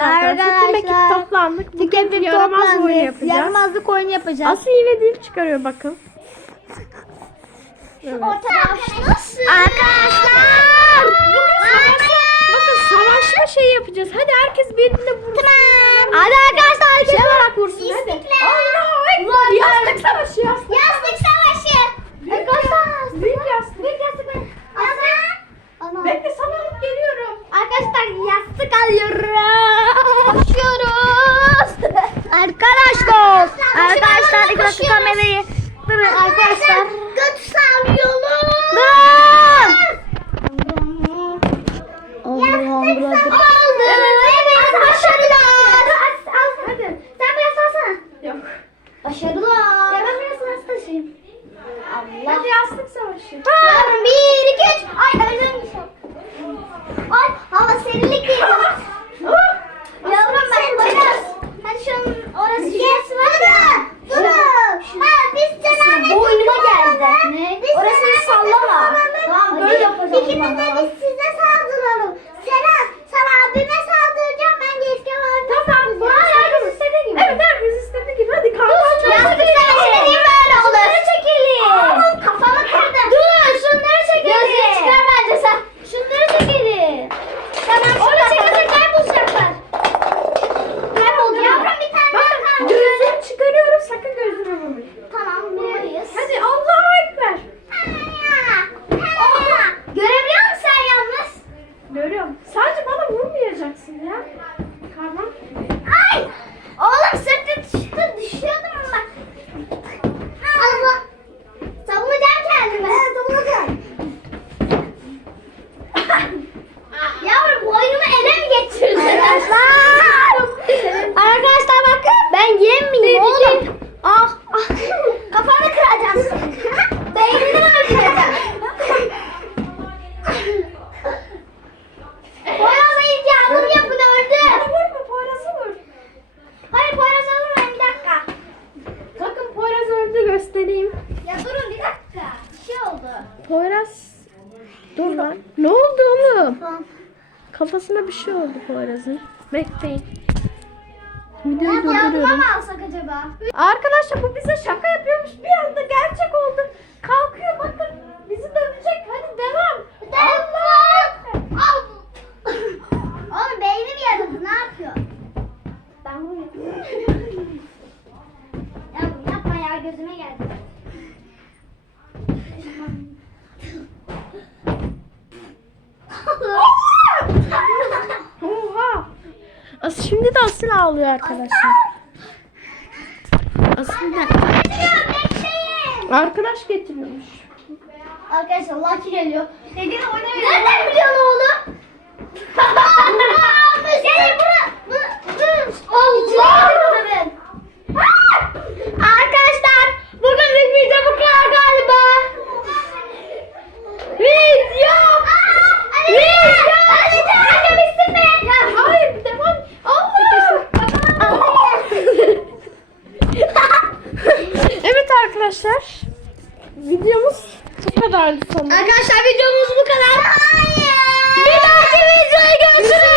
Evet arkadaşlar. Tüm ekip Arkadaşlar, toplandık. Bugün Tüketip yaramaz oyunu yapacağız. Yaramazlık oyunu yapacağız. Aslı yine dil çıkarıyor bakın. Evet. Arkadaşlar. Bakın savaşma şeyi yapacağız. Hadi herkes birbirine vursun. Hadi arkadaşlar. Şey olarak vursun hadi. Allah Ekber. Yastık savaşı yastık. Yastık savaşı. Arkadaşlar. Büyük yastık. Büyük yastık. Ana. Bekle sana alıp geliyorum. Arkadaşlar yastık alıyoruz. Arkadaşlar. Arkadaşlar ilk dakika kamerayı. Durun arkadaşlar. Göt salıyoruz. Durun. Allah Allah. Oldu. Evet. Başarılar. Hadi. Sen biraz alsana. Yok. Başarılar. Ya ben biraz nasıl taşıyayım? Allah. Hadi yastık savaşı. Yavrum bir iki üç. Ay ölüm. Sakın gözüme vurmayın. Tamam buradayız. Hadi Allahu Poyraz. Dur lan. Ne oldu oğlum? Kafasına bir şey oldu Poyraz'ın. Bekleyin. Videoyu durduruyorum. alsak acaba? Arkadaşlar bu bize şaka yapıyormuş. Bir anda gerçek oldu. Kalkıyor bakın. Bizi dövecek. Hadi devam. Allah! Al! Oğlum beynim yarıldı. Ne yapıyor? Ben bunu yapıyorum. ya bunu yapma ya gözüme geldi. Oha. As şimdi de Asil ağlıyor arkadaşlar. Bekleyin. arkadaş getiriyormuş. Arkadaşlar Lucky geliyor. Dediğini oynamıyor. Nereden biliyorsun oğlum? Gelin bura. Allah. Arkadaşlar bugünlük video bu kadar galiba. Video. Video. Anne bitsin mi? Ya hayır devam. Allah. evet arkadaşlar. Videomuz bu kadardı sonunda. Arkadaşlar videomuz bu kadar. Hayır. Bir dahaki videoya görüşürüz.